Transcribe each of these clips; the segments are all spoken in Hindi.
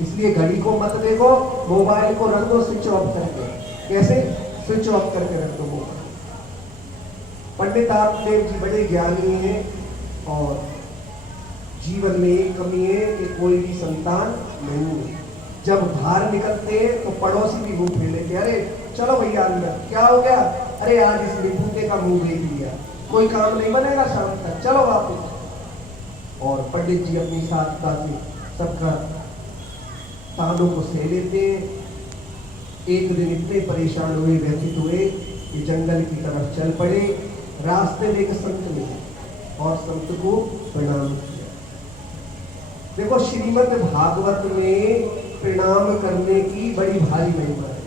इसलिए घड़ी को मत देखो, मोबाइल को रख दो स्विच ऑफ करके। कैसे? स्विच ऑफ करके रख दो मोबाइल। पंडित आत्मदेव जी बड़े ज्ञानी हैं और जीवन में एक कमी है कि कोई भी संतान नहीं है। जब बाहर निकलते हैं तो पड़ोसी भी मुंह फेर लेते, अरे चलो भैया अंदर, क्या हो गया? अरे आज इस निपुणे का मुंह देख लिया, कोई काम नहीं बनेगा शाम तक, चलो वापस। और पंडित जी अपनी साधता से सबका तानों को सह लेते हैं। एक दिन इतने परेशान हुए, व्यथित हुए कि जंगल की तरफ चल पड़े। रास्ते में एक संत मिले और संत को प्रणाम किया। देखो, श्रीमद् भागवत में प्रणाम करने की बड़ी भारी महिमा है।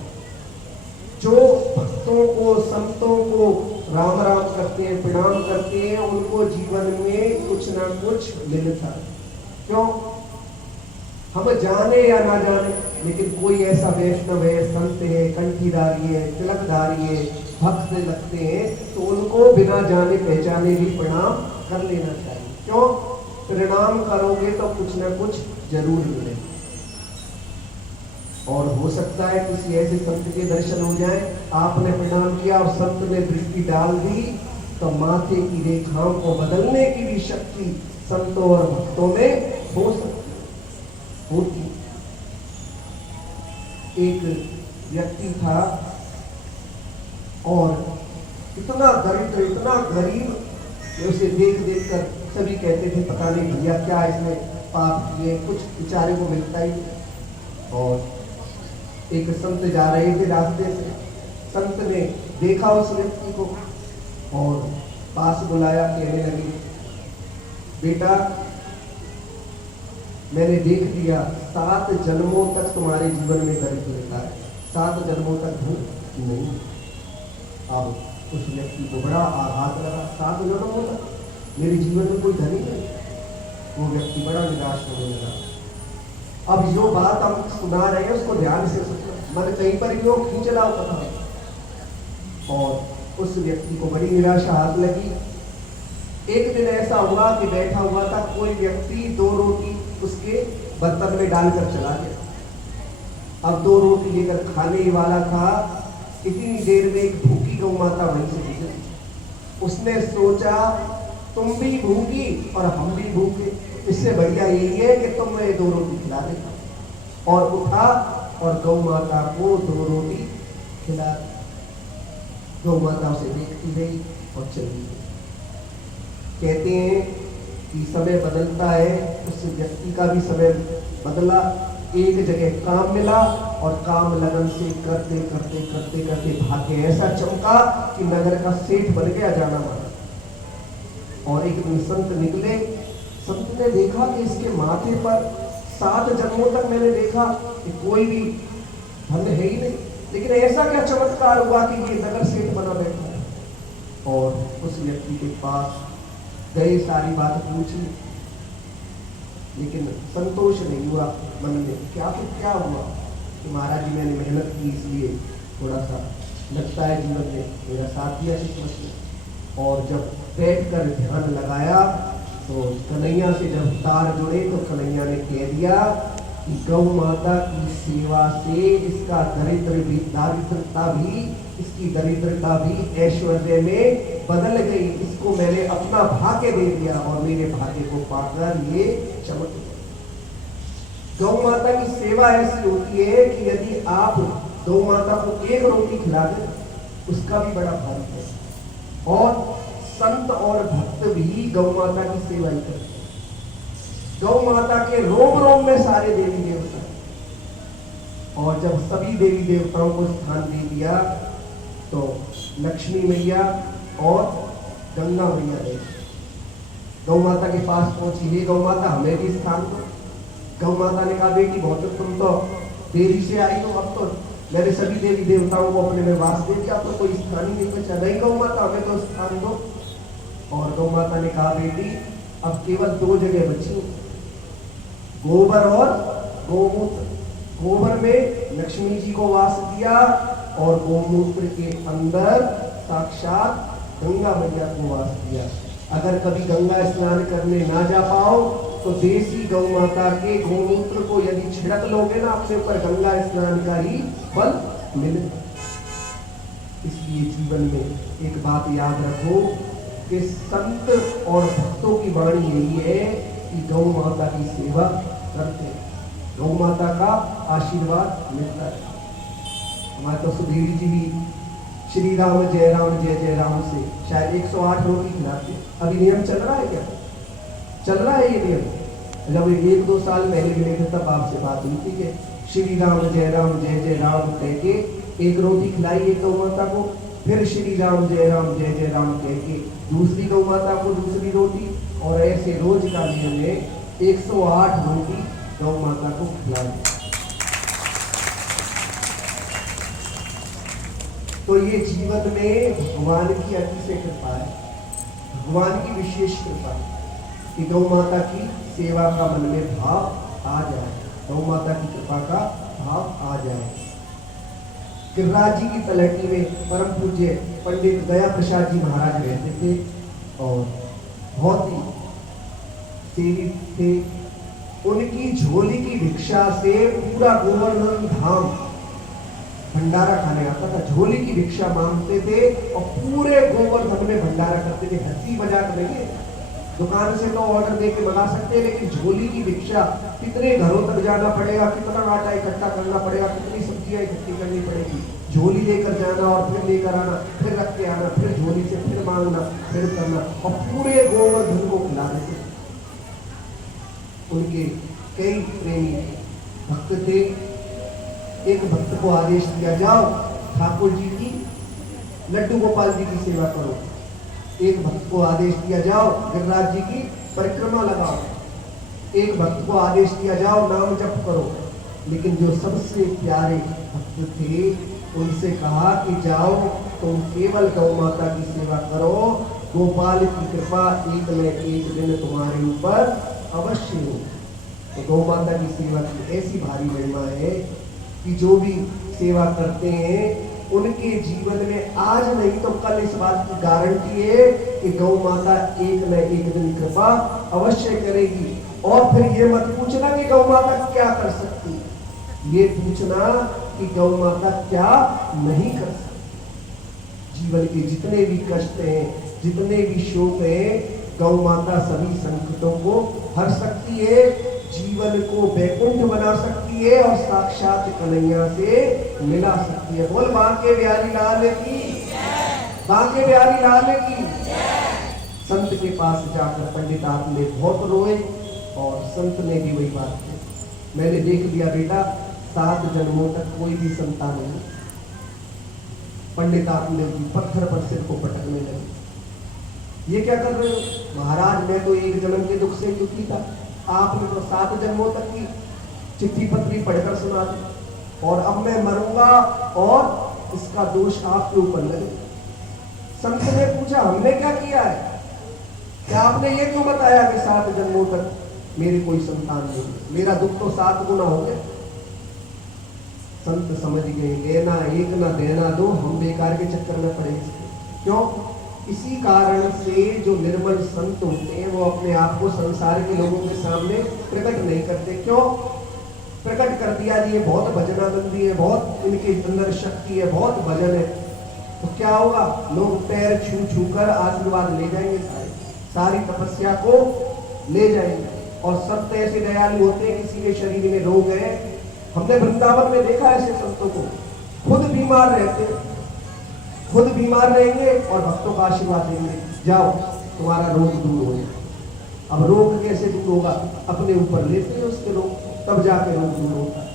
जो भक्तों को, संतों को राम राम करते हैं, प्रणाम करते हैं, उनको जीवन में कुछ ना कुछ मिलता है। क्यों? हम जाने या ना जाने, लेकिन कोई ऐसा वैष्णव है, संत है, कंठीधारी है, तिलकधारी है, भक्त लगते हैं, तो उनको बिना जाने पहचाने भी प्रणाम कर लेना चाहिए। क्यों? प्रणाम करोगे तो कुछ ना कुछ जरूर मिलेगा। और हो सकता है किसी ऐसे संत के दर्शन हो जाए, आपने प्रणाम किया और संत ने दृष्टि डाल दी, तो माथे की रेखाओं को बदलने की भी शक्ति संतों और भक्तों में हो सकती होती। एक व्यक्ति था और इतना दरिद्र, इतना गरीब, उसे देख देख कर सभी कहते थे पता नहीं भैया क्या इसने पाप किए, कुछ बेचारे को मिलता ही। और एक संत जा रहे थे रास्ते से, संत ने देखा उस व्यक्ति को और पास बुलाया, कहने लगे, बेटा मैंने देख लिया 7 जन्मों तक तुम्हारे जीवन में दरिद्रता है, 7 जन्मों तक धन नहीं। अब उस व्यक्ति को बड़ा आघात लगा, 7 जन्मों तक मेरे जीवन में कोई धन ही नहीं। वो व्यक्ति बड़ा निराश होने लगा। अब जो बात हम सुना रहे हैं उसको ध्यान से सुनना, मन कहीं पर भी हो खींच लाओ पता। और उस व्यक्ति को बड़ी निराशा हाथ लगी। एक दिन ऐसा हुआ कि बैठा हुआ था, कोई व्यक्ति 2 रोटी उसके बर्तन में डालकर चला गया। अब 2 रोटी लेकर खाने ही वाला था, इतनी देर में एक भूखी गौ माता वहीं से गुजरी। उसने सोचा तुम भी भूखी और हम भी भूखे, इससे बढ़िया यही है कि तुम मुझे 2 रोटी खिला दे। और उठा और गौ माता को 2 रोटी खिला। गौ माता उसे देखती रही और चली गई। कहते हैं कि समय बदलता है, उस व्यक्ति का भी समय बदला। एक जगह काम मिला और काम लगन से करते करते करते करते भाग्य ऐसा चमका कि नगर का सेठ बन गया जाना माना। और एक दिन संत निकले, संत ने देखा कि इसके माथे पर 7 जन्मों तक मैंने देखा कि कोई भी धन है ही नहीं, लेकिन ऐसा क्या चमत्कार हुआ कि ये नगर सेठ बना बैठा है। और उस व्यक्ति के पास गए, सारी बात पूछी, लेकिन संतोष नहीं हुआ मन में। क्या हुआ कि महाराज जी मैंने मेहनत की, इसलिए थोड़ा सा लगता है जीवन में मेरा साथ दिया किस्मत ने। और जब बैठ कर ध्यान लगाया तो कन्हैया से जब तार जुड़े तो कन्हैया ने कह दिया कि गौ माता की सेवा से इसका इसकी दरिद्रता भी ऐश्वर्य में बदल गई। इसको मैंने अपना भाग्य दे दिया और मेरे भाग्य को पाकर ये चमक गई। गौ माता की सेवा ऐसी होती है कि यदि आप गौ माता को 1 रोटी खिला दें उसका भी बड़ा फर्क है। और संत और भक्त भी गौ माता की सेवा ही करते हैं। गौ माता के रोम रोम में सारे देवी देवता, और जब सभी देवी देवताओं को स्थान दे दिया तो लक्ष्मी मैया और गंगा मैया ने गौ माता के पास पहुंची, हे गौ माता हमें भी स्थान दो। गौ माता ने कहा, बेटी बहुत तुम तो देरी से आई हो, अब तो मैंने सभी देवी देवताओं को अपने में वास दे दिया, तो कोई स्थान ही नहीं बचा। नहीं गौ माता हमें तो स्थान दो। और गौ माता ने कहा, बेटी अब केवल 2 जगह बची, गोबर और गोमूत्र। गोबर में लक्ष्मी जी को वास दिया और गोमूत्र के अंदर साक्षात गंगा मैया को वास दिया। अगर कभी गंगा स्नान करने ना जा पाओ तो देसी गौ माता के गोमूत्र को यदि छिड़क लोगे ना अपने ऊपर गंगा स्नान का ही फल मिले। इसलिए जीवन में एक बात याद रखो कि संत और भक्तों की वाणी यही है कि गौ माता की सेवा करते, गौ माता का आशीर्वाद मिलता है। हमारे तो सुधीर जी भी श्री राम जय राम से शायद 108 रोटी खिलाते। अभी नियम चल रहा है क्या? चल रहा है ये नियम। जब 1-2 साल पहले मिले थे तब आपसे बात हुई थी कि श्री राम जय राम कह के एक रोटी खिलाई एक गौ माता को, फिर श्री राम जय राम कह के दूसरी गौ माता को दूसरी रोटी, और ऐसे रोज का नियम है 108 रोटी गौ माता को खिलाई। तो ये जीवन में भगवान की अतिशय कृपा है, भगवान की विशेष कृपा कि गौ माता की सेवा का मन में भाव आ जाए, गौ माता की कृपा का भाव आ जाए। गिरिराज जी की तलहटी में परम पूज्य पंडित दया प्रसाद जी महाराज रहते थे और बहुत ही सेवित थे। उनकी झोली की भिक्षा से पूरा गोवर्धन धाम भंडारा खाने आता था। झोली की भिक्षा मांगते थे और पूरे गोवर्धन में भंडारा करते थे। हंसी मजाक नहीं, दुकान से तो ऑर्डर देके मंगा सकते हैं, लेकिन झोली की भिक्षा कितने घरों तक जाना पड़ेगा, कितना आटा इकट्ठा करना पड़ेगा, कितनी सब्जियां इकट्ठी करनी पड़ेगी, झोली लेकर जाना और फिर लेकर आना, फिर रख के आना, फिर झोली से फिर मांगना, फिर करना, और पूरे गोवर्धन को खिला देते। उनके कई प्रेमी भक्त थे। एक भक्त को आदेश दिया, जाओ ठाकुर जी की लड्डू गोपाल जी की सेवा करो। एक भक्त को आदेश दिया, जाओ गिरिराज जी की परिक्रमा लगाओ। एक भक्त को आदेश दिया, जाओ नाम जप करो। लेकिन जो सबसे प्यारे भक्त थे उनसे कहा कि जाओ तुम केवल गौ माता की सेवा करो, गोपाल की कृपा एक न एक दिन तुम्हारे ऊपर अवश्य हो। तो गौ माता की सेवा की ऐसी भारी महिमा है कि जो भी सेवा करते हैं उनके जीवन में आज नहीं तो कल इस बात की गारंटी है कि गौ माता एक न एक दिन कृपा अवश्य करेगी। और फिर ये मत पूछना कि गौ माता क्या कर सकती, ये पूछना कि गौ माता क्या नहीं कर सकती। जीवन के जितने भी कष्ट हैं, जितने भी शोक हैं, गौ माता सभी संकटों को हर सकती है, जीवन को वैकुंठ बना सकती है और साक्षात कन्हैया से मिला सकती है। बोल बांके बिहारी लाल की, बांके बिहारी लाल की। संत के पास जाकर पंडित आत्मे बहुत रोए और संत ने भी वही बात की, मैंने देख लिया बेटा 7 जन्मों तक कोई भी संतान नहीं। पंडित आत्मे पत्थर पर सिर को पटकने लगे, ये क्या कर रहे हो महाराज, मैं तो एक जन्म के दुख से दुखी था, आपने तो 7 जन्मों तक की चिट्ठी पत्री पढ़कर सुना दी और अब मैं मरूंगा और इसका दोष आपके ऊपर लगे। संत ने पूछा हमने क्या किया है, क्या आपने ये क्यों बताया कि 7 जन्मों तक मेरी कोई संतान नहीं, मेरा दुख तो 7 गुना हो गया। संत समझ गए, लेना एक ना देना दो, हम बेकार के चक्कर में पड़े। क्यों? इसी कारण से जो निर्मल संत होते हैं वो अपने आप को संसार के लोगों के सामने प्रकट नहीं करते। क्यों? प्रकट कर दिया जी ये बहुत भजनाबंदी है, बहुत इनके अंदर शक्ति है, बहुत भजन है, तो क्या होगा, लोग पैर छू छू कर आशीर्वाद ले जाएंगे, सारी तपस्या को ले जाएंगे। और सब ऐसे दयालु होते हैं, किसी के शरीर में रोग है, हमने वृंदावन में देखा ऐसे संतों को, खुद बीमार रहते, खुद बीमार रहेंगे और भक्तों का आशीर्वाद देंगे, जाओ तुम्हारा रोग दूर हो जाए। अब रोग कैसे दूर होगा, अपने ऊपर लेते हैं उसके रोग, तब जाके रोग दूर होता है।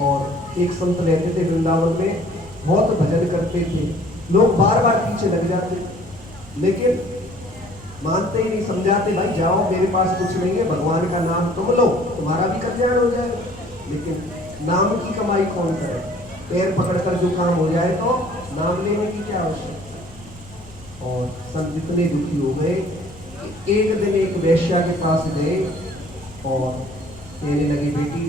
और एक संत रहते थे वृंदावन में, बहुत भजन करते थे, लोग बार बार पीछे लग जाते, लेकिन मानते ही नहीं, समझाते भाई जाओ मेरे पास कुछ नहीं है, भगवान का नाम तुम लो तुम्हारा भी कल्याण हो जाएगा। लेकिन नाम की कमाई कौन करे, पैर पकड़कर जो काम हो जाए तो नाम लेने की क्या आवश्यकता। और संत इतने दुखी हो गए कि एक दिन एक वेश्या के पास गए और कहने लगे बेटी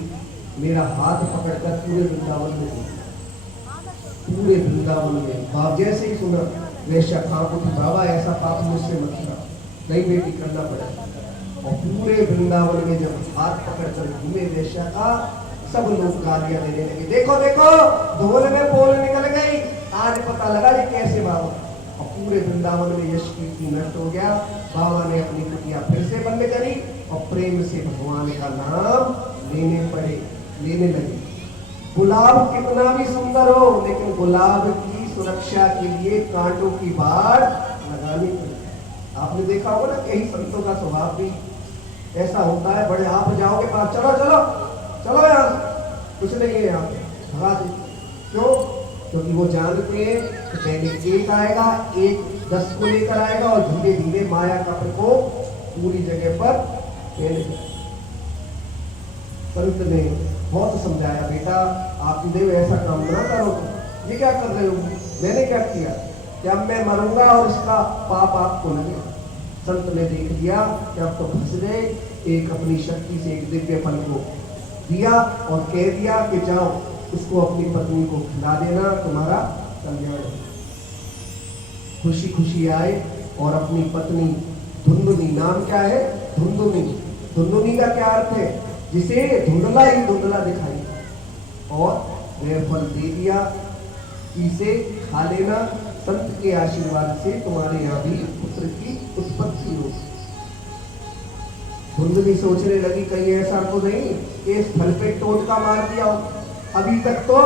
मेरा हाथ पकड़कर पूरे वृंदावन में घूम, पूरे वृंदावन में। बाप जैसे ही सुना वेश्या खाप उठी, बाबा ऐसा पाप मुझसे मत करो, नहीं बेटी करना पड़ेगा। और पूरे वृंदावन में जब हाथ पकड़कर घूमे वेश्या का, सब लोग गालियां देने लगे, देखो देखो ढोल में बोल निकल गई, आज पता लगा ये कैसे बाबा। और पूरे वृंदावन में यश कीर्ति नष्ट हो गया। बाबा ने अपनी कुटिया फिर से बंद करी और प्रेम से भगवान का नाम लेने लगे। गुलाब कितना भी सुंदर हो, लेकिन गुलाब की सुरक्षा के लिए कांटों की बाढ़ लगानी पड़ती। आपने देखा होगा ना, कई संतों का स्वभाव भी ऐसा होता है, बड़े आप जाओगे पास, चलो चलो चलो यार, कुछ नहीं है यहाँ पे, भगा दे। क्यों? क्योंकि वो जानते हैं कि पहले एक आएगा, एक 10 को लेकर आएगा और धीरे धीरे माया का प्रकोप पूरी जगह पर फैलेगा। संत ने बहुत समझाया, बेटा आप देव ऐसा काम ना करो, ये क्या कर रहे हो, मैंने क्या किया, कि अब मैं मरूंगा और इसका पाप आपको लगे। संत ने देख लिया कि अब तो फंस गए, एक अपनी शक्ति से एक दिव्य फल को दिया और कह दिया कि जाओ उसको अपनी पत्नी को खिला देना, तुम्हारा कल्याण। खुशी खुशी आए और अपनी पत्नी धुंधुनी, नाम क्या है, धुंधुनी, धुंधुनी का क्या अर्थ है, जिसे धुंधला ही धुंधला दिखाई, और वह फल दे दिया, इसे खा लेना, संत के आशीर्वाद से तुम्हारे यहाँ भी पुत्र की उत्पत्ति हो। धुंधली सोचने लगी कहीं ऐसा तो नहीं कि इस फल पे टोटका मार दिया हो, अभी तक तो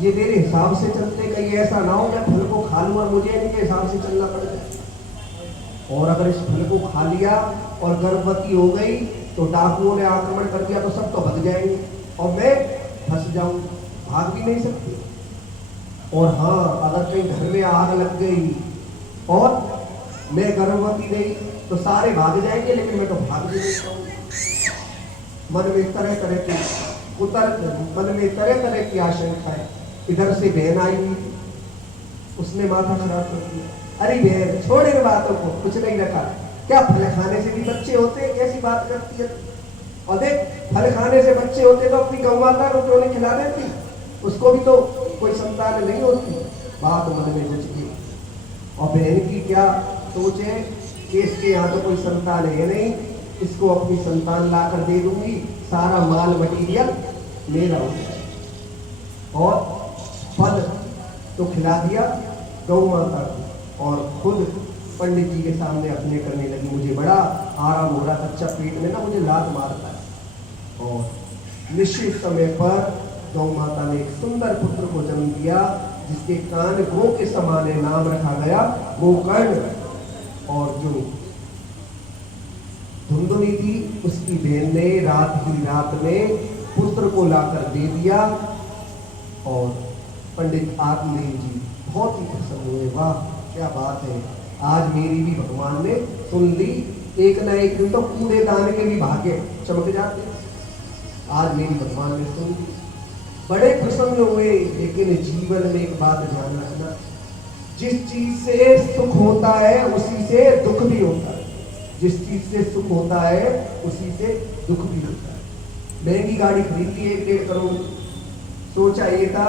ये मेरे हिसाब से चलते, कहीं ऐसा ना हो मैं फल को खा लूँ और मुझे इनके हिसाब से चलना पड़ जाए। और अगर इस फल को खा लिया और गर्भवती हो गई तो डाकुओं ने आक्रमण कर दिया तो सब तो भग जाएंगे और मैं फंस जाऊं, भाग भी नहीं सकती। और हाँ, अगर कहीं घर में आग लग गई और मैं गर्भवती नहीं तो सारे भाग जाएंगे, लेकिन मैं तो भाग भी नहीं पाऊंगी। मन में तरह तरह की आशंकाएं। इधर से बहन आई हुई, उसने माथा खराब कर दिया, अरे बहन छोड़ इन बातों को, कुछ नहीं रखा, क्या फल खाने से भी बच्चे होते हैं, कैसी बात करती है। और देख, फल खाने से बच्चे होते तो अपनी गौ माता को क्यों नहीं खिला देती, उसको भी तो कोई संतान नहीं होती। बात मन में घुस गई। और बहन की क्या सोच है कि इसके यहाँ तो कोई संतान है नहीं, इसको अपनी संतान लाकर दे दूंगी, सारा माल मटीरियल मेरा हो जाए। और फल तो खिला दिया गौ माता को और खुद पंडित जी के सामने अपने करने लगी, मुझे बड़ा आराम हो रहा था, कच्चा पेट में ना मुझे लात मारता है। और निश्चित समय पर गौ माता ने एक सुंदर पुत्र को जन्म दिया, जिसके कान गो के समान है, नाम रखा गया गोकर्ण। और जो धुंधुनी थी उसकी बहन ने रात ही रात में पुत्र को लाकर दे दिया। और पंडित आत्मदेव जी बहुत ही प्रसन्न हुए, वाह क्या बात है, आज मेरी भी भगवान ने सुन ली। एक न एक दिन तो कूड़ेदान के भी भाग्य चमक जाते, आज मेरी भगवान ने सुन ली, बड़े प्रसन्न हुए। लेकिन जीवन में एक बात ध्यान रखना, जिस चीज से सुख होता है उसी से दुख भी होता है, जिस चीज से सुख होता है उसी से दुख भी होता है। महंगी गाड़ी खरीदी 1-1.5 करोड़, सोचा ये था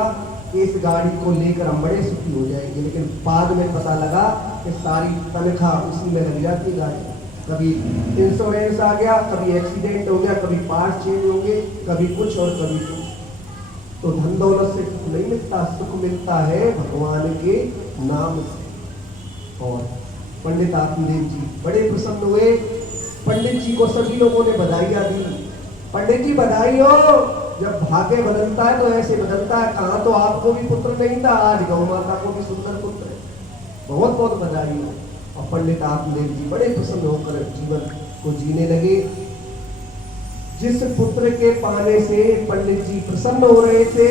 कि इस गाड़ी को लेकर हम बड़े सुखी हो जाएंगे, लेकिन बाद में पता लगा कि सारी तनख्वाह उसी में लग जाती गाड़ी। कभी इंश्योरेंस आ गया, कभी एक्सीडेंट हो गया, कभी पार्ट चेंज हो गए, कभी कुछ और कभी कुछ। तो धन दौलत से सुख नहीं मिलता, सुख मिलता है भगवान के नाम से। और पंडित आत्मदेव जी बड़े प्रसन्न हुए। पंडित जी को सभी लोगों ने बधाइयां दी, पंडित जी बधाई हो, जब भाग्य बदलता है तो ऐसे बदलता है। कहाँ तो आपको भी पुत्र नहीं था, आज गौ माता को भी सुंदर पुत्र है, बहुत बहुत बधाई हो। और पंडित आत्मदेव जी बड़े प्रसन्न होकर जीवन को जीने लगे। जिस पुत्र के पाने से पंडित जी प्रसन्न हो रहे थे,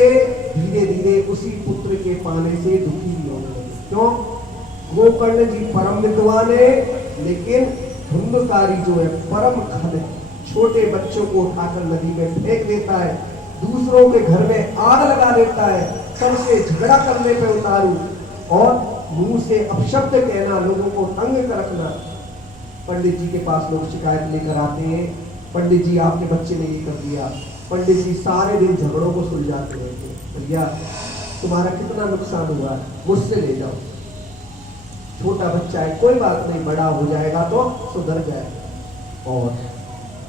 धीरे धीरे उसी पुत्र के पाने से दुखी भी होने लगे। क्यों? गोकर्ण जी परम विद्वान है, लेकिन धुंधकारी जो है परम खल, छोटे बच्चों को उठाकर नदी में फेंक देता है, दूसरों के घर में आग लगा देता है, सबसे झगड़ा करने पे उतारू और मुंह से अपशब्द कहना, लोगों को तंग कर रखना। पंडित जी के पास लोग शिकायत लेकर आते हैं, पंडित जी आपके बच्चे ने ये कर दिया। पंडित जी सारे दिन झगड़ों को सुलझाते रहते, भैया तुम्हारा कितना नुकसान हुआ है, मुझसे ले जाओ, छोटा बच्चा है कोई बात नहीं, बड़ा हो जाएगा तो सुधर जाएगा। और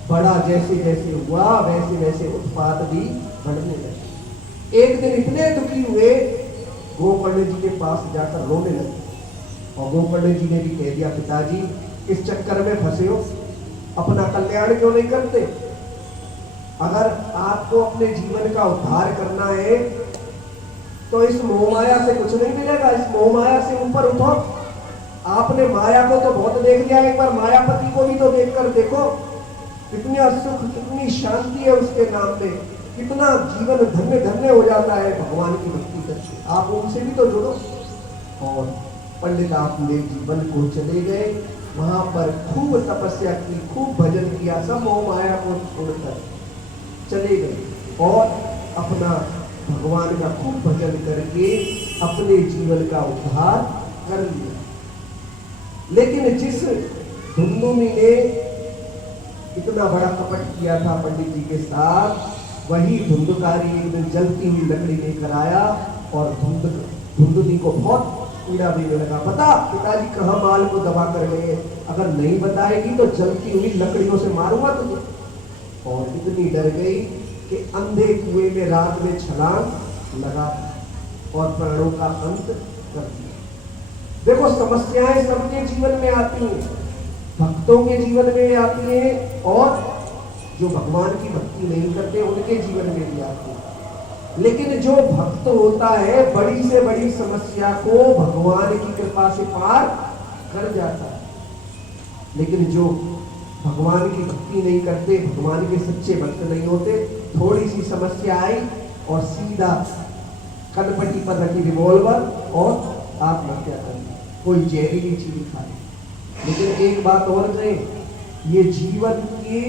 बड़ा जैसे जैसे हुआ वैसे वैसे उत्पाद भी बढ़ने लगे। एक दिन इतने दुखी हुए, गोकर्ण जी के पास जाकर रोने लगे। और गोकर्ण जी ने भी कह दिया, पिताजी इस चक्कर में फंसे हो, अपना कल्याण क्यों नहीं करते? अगर आपको अपने जीवन का उद्धार करना है तो इस मोह माया से कुछ नहीं मिलेगा। इस मोह माया से ऊपर उठो। आपने माया को तो बहुत देख लिया, एक बार मायापति को भी तो देखकर देखो, कितना सुख कितनी शांति है उसके नाम पे, कितना जीवन धन्य धन्य हो जाता है भगवान की भक्ति करके। आप उनसे भी तो जुड़ो। और पंडित आपने जीवन को चले गए, वहां पर खूब तपस्या की, खूब भजन किया, सब मोह माया को छोड़कर चले गए और अपना भगवान का खूब भजन करके अपने जीवन का उद्धार कर लिया। लेकिन जिस धुंधुमी ने इतना बड़ा कपट किया था पंडित जी के साथ, वही धुंधकारी एक दिन जलती हुई लकड़ी लेकर आया और धुंधुनी को बहुत पीड़ा देने लगा। बता पिताजी कहाँ माल को दबा कर गए, अगर नहीं बताएगी तो जलती हुई लकड़ियों से मारूंगा तुझे। और इतनी डर गई कि अंधे कुएं में रात में छलांग लगा और प्राणों का अंत कर दिया। देखो समस्याएं सबके जीवन में आती हैं, भक्तों के जीवन में आती हैं और जो भगवान की भक्ति नहीं करते उनके जीवन में भी आती है। लेकिन जो भक्त होता है बड़ी से बड़ी समस्या को भगवान की कृपा से पार कर जाता है। लेकिन जो भगवान की भक्ति नहीं करते, भगवान के सच्चे भक्त नहीं होते, थोड़ी सी समस्या आई और सीधा कनपट्टी पर रखी रिवॉल्वर और आत्महत्या कर दी, कोई जहरीली चीज खा ली। लेकिन एक बात और कहें, ये जीवन की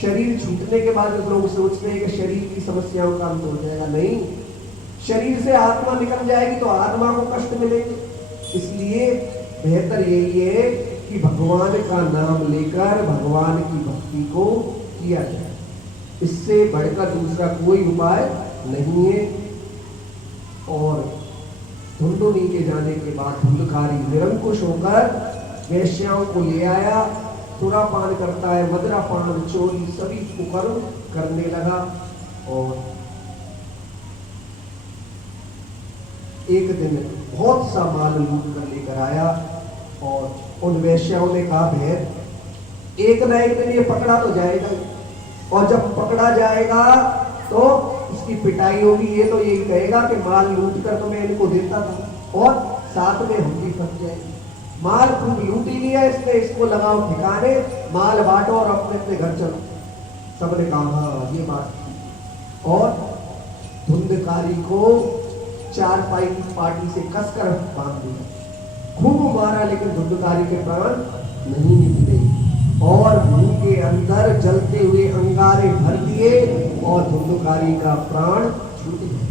शरीर छूटने के बाद लोग सोचते हैं कि शरीर की समस्याओं का अंत हो जाएगा। नहीं, शरीर से आत्मा निकल जाएगी तो आत्मा को कष्ट मिलेंगे। इसलिए बेहतर यही है कि भगवान का नाम लेकर भगवान की भक्ति को किया जाए, इससे बढ़कर दूसरा कोई उपाय नहीं है। और धुंधुनी के जाने के बाद धुंधकारी निरंकुश होकर वेश्याओं को ले आया, सुरापान करता है, मदिरापान, चोरी सभी कुकर्म करने लगा। और एक दिन बहुत सा माल लूट कर लेकर आया और उन वेश्याओं ने कहा, भेद एक न एक दिन ये पकड़ा तो जाएगा, और जब पकड़ा जाएगा तो इसकी पिटाई होगी। ये तो यही कहेगा कि माल लूट कर तो मैं इनको देता था और साथ में हम भी फंस जाएंगे। माल खूब लूट ही लिया इसने, इसको लगाओ ठिकाने, माल बांटो और अपने अपने घर चलो। सबने कहा हाँ ये बात थी। और धुंधकारी को चारपाई की पार्टी से कसकर बांध दिया, खूब मारा, लेकिन धुंधकारी के प्राण नहीं निकले और मुंह के अंदर जलते हुए अंगारे भर दिए और धुंधकारी का प्राण छूट गया।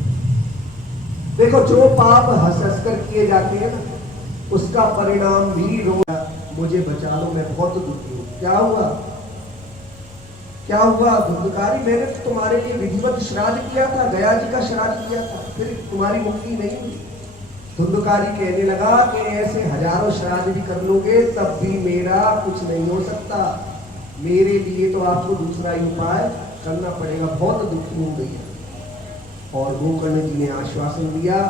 देखो जो पाप हंस हंस कर किए जाते हैं ना, उसका परिणाम भी रोया, मुझे बचा लो, मैं बहुत दुखी हूँ। क्या हुआ? क्या हुआ धुंधकारी? मैंने तो तुम्हारे लिए विधिवत श्राद्ध किया था, गया जी का श्राद्ध किया था, फिर तुम्हारी मुक्ति नहीं हुई। धुंधकारी कहने लगा कि ऐसे हजारों श्राद्ध भी कर लोगे तब भी मेरा कुछ नहीं हो सकता, मेरे लिए तो आपको दूसरा ही उपाय करना पड़ेगा, बहुत दुखी हो गई। और गोकर्ण जी ने आश्वासन दिया,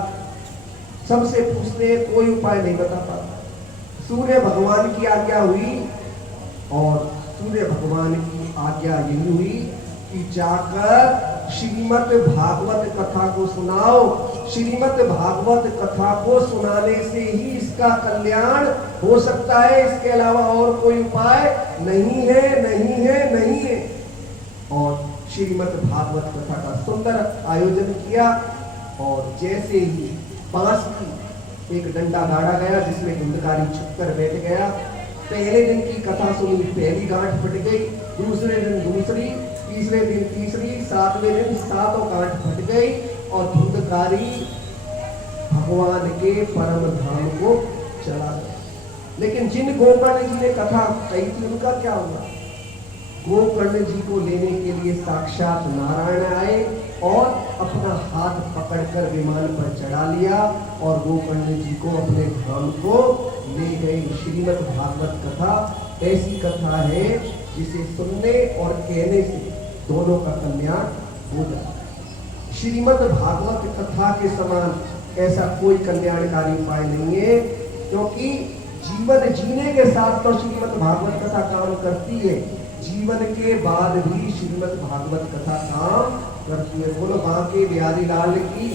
सबसे पूछने कोई उपाय नहीं बता पाता। सूर्य भगवान की आज्ञा हुई और सूर्य भगवान की आज्ञा यही हुई कि जाकर श्रीमद् भागवत कथा को सुनाओ। श्रीमद् भागवत कथा को सुनाने से ही इसका कल्याण हो सकता है, इसके अलावा और कोई उपाय नहीं है, नहीं है, नहीं है। और श्रीमद् भागवत कथा का सुंदर आयोजन किया और जैसे ही बांस की एक डंडा गाड़ा गया जिसमें धुंधकारी छुपकर बैठ गया। पहले दिन की कथा सुनी, पहली गांठ फट गई, दूसरे दिन दूसरी, तीसरे दिन तीसरी, सातवें दिन सातों गांठ फट गई और धुंधकारी भगवान के परम धाम को चला गया। लेकिन जिन गोकर्ण जी ने कथा कही थी उनका क्या हुआ? गोकर्ण जी को लेने के लिए साक्षात नारायण आए और अपना हाथ पकड़कर विमान पर चढ़ा लिया और गोकर्ण जी को अपने धाम को ले गए। श्रीमद् भागवत कथा ऐसी कथा है जिसे सुनने और कहने से दोनों का कल्याण हो जाता है। श्रीमद् भागवत कथा के समान ऐसा कोई कल्याणकारी उपाय नहीं है, क्योंकि जीवन जीने के साथ तो श्रीमद् भागवत कथा काम करती है, जीवन के बाद भी श्रीमद् भागवत कथा काम करती है। बोलो बांके बिहारी लाल की।